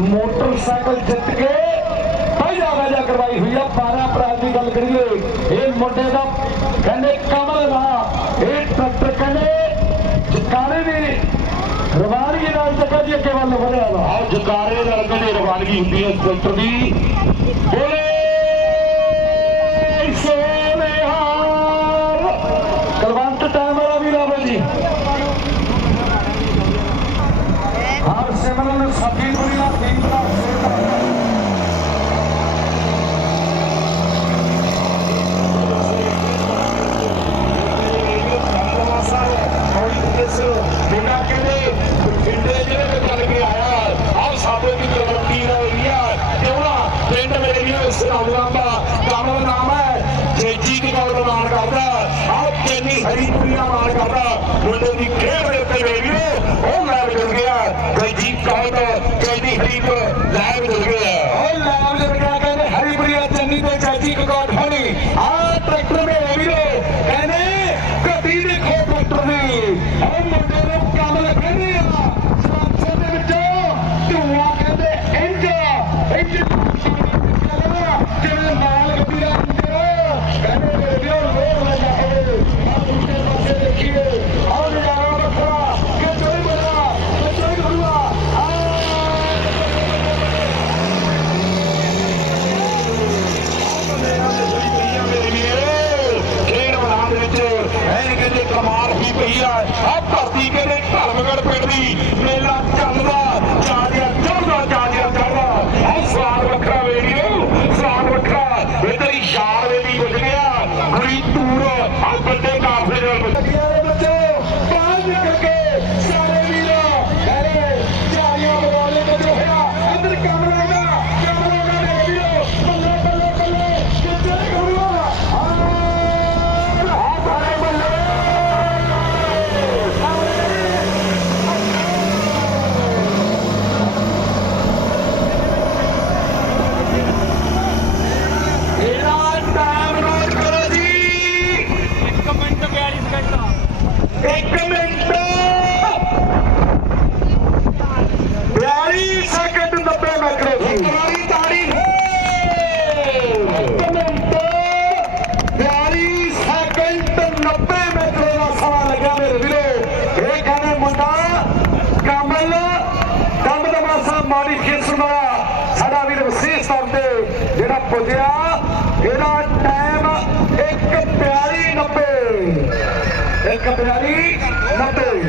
Motorcycle ਜਿੱਤ ਕੇ ਪਹਿਲਾ ਵਜਾ ਕਰਵਾਈ ਹੋਈ ਆ 12 ਅਪ੍ਰੈਲ ਦੀ ਗੱਲ ਕਰੀਏ। ਇਹ ਮੁੰਡੇ ਦਾ ਕਹਿੰਦੇ ਕਮਲ ਦਾ, ਇਹ ਟਰੈਕਟਰ ਕਹਿੰਦੇ ਜਕਾਰੇ ਦੀ ਰਵਾਨਗੀ ਨਾਲ ਚੱਕਾ ਜੀ, ਅੱਗੇ ਵੱਲ ਵਧਿਆ ਵਾ। ਆਹ ਜਕਾਰੇ ਨਾਲ ਕਹਿੰਦੇ ਰਵਾਨਗੀ ਹੁੰਦੀ ਹੈ ਟਰੈਕਟਰ ਦੀ, ਬੋਲੇ ਸੋਨੇਹਾਰ ਕਲਵੰਤ ਟਾਈਮ ਵਾਲਾ ਵੀ ਰਾਵਲ ਜੀ ਹਰ ਸਿਮਰਨ ਸਭੀ ਦੁਨੀਆ ਦੀਪਾ ਬਿਨਾ ਕਹਿੰਦੇ ਬਠਿੰਡੇ ਜਿਹੜੇ ਤੋਂ ਚੱਲ ਕੇ ਆਇਆ ਆਹ ਸਾਬੇ ਦੀ ਕਬੱਡੀ ਦਾ ਏਰੀਆ ਕਿਉਂ ਨਾ ਪਿੰਡ ਮੇਰੇ ਵੀ ਇਸ ਨਾਮ ਦਾ ਕੰਮ ਦਾ ਨਾਮ ਹੈ ਜੇਜੀ ਦੀ ਗੱਲ ਦਾ ਮਾਣ ਕਰਦਾ ਆਹ ਕੈਨੀ ਹਰੀਪੁਰੀਆ ਕਰਦਾ। ਮੁੰਡੇ ਦੀ ਖੇਡ ਦੇ ਉੱਤੇ ਵੇਖੀਏ ਉਹ ਲੈਬ ਜੁੜ ਗਿਆ। ਜੇਜੀ ਕੌਣ ਕੈਨੀ ਹਰੀਪ ਲੈ ਜੁੜ ਗਿਆ ਉਹ ਲਾਭ ਲੜਕਾ ਕਹਿੰਦੇ ਹਰੀਪੁਰੀਆ ਚੰਨੀ ਤੇ ਚਾਚੀ ਕਕੌਟ ਹੋਣੀ ਆ ਟਰੈਕਟਰ ਮੇਰੇ ਵੀਰੋ ਕਹਿੰਦੇ ਗੱਡੀ ਦੇਖੋ ਟਰੈਕਟਰ ਦੀ ਉਹ ਮੁੰਡੇ ਨੂੰ ਕੰਮ ਲੱਗਣੇ ਆ ਸਰਾਂਸੇ ਦੇ ਵਿੱਚੋਂ ਧੂਆ ਕਹਿੰਦੇ ਇੰਜ ਇੰਜ ਜਿਵੇਂ ਮਾਲ ਗੱਡੀ ਦਾ ਇੰਜਰ ਕਹਿੰਦੇ ਮੇਰੇ ਵੀਰੋ ਰੋਡ ਨਾ ਜਾਵੇ ਆ ਦੂਜੇ ਪਾਸੇ ਦੇਖੀਏ ਆਹ ਨਜ਼ਾਰਾ ਵੱਖਰਾ ਕਿ ਚੋਈ ਬੜਾ ਕਿ ਚੋਈ ਬੜਾ ਆ ਖੇਡ ਮੈਦਾਨ ਵਿੱਚ ਐਨ ਕਹਿੰਦੇ ਕਮਾਲ ਹੀ ਆ ਆ ਭਰਤੀ ਕਹਿੰਦੇ ਧਰਮਗੜ ਪਿੰਡ ਦੀ ਮੇਲਾ ਚੱਲਦਾ। ਚਾਜਿਆ ਚੜਦਾ ਚਾਜਿਆ ਚੱਲਦਾ। ਆ ਸਵਾਦ ਵੱਖਰਾ ਵੇੜੀਓ ਸਵਾਦ ਵੱਖਰਾ। ਇਧਰ ਹੀ ਯਾਰ ਵੇਲੀ ਵੱਜ ਗਿਆ ਗੁਰੀ ਤੂਰ ਆ ਵੱਡੇ ਕਾਫਲੇ ਨਾਲ ਲੱਗਿਆ ਦੇ ਕਮਲ ਕੰਮ ਦਾ ਮਾਸਾ ਮਾੜੀ ਖੇਸਰ ਦਾ ਸਾਡਾ ਵੀਰ ਵਿਸ਼ੇਸ਼ ਤੌਰ ਤੇ ਜਿਹੜਾ ਪੁੱਜਿਆ, ਇਹਦਾ ਟਾਈਮ 1:42 90 ਇੱਕ ਬਿਆਲੀ 90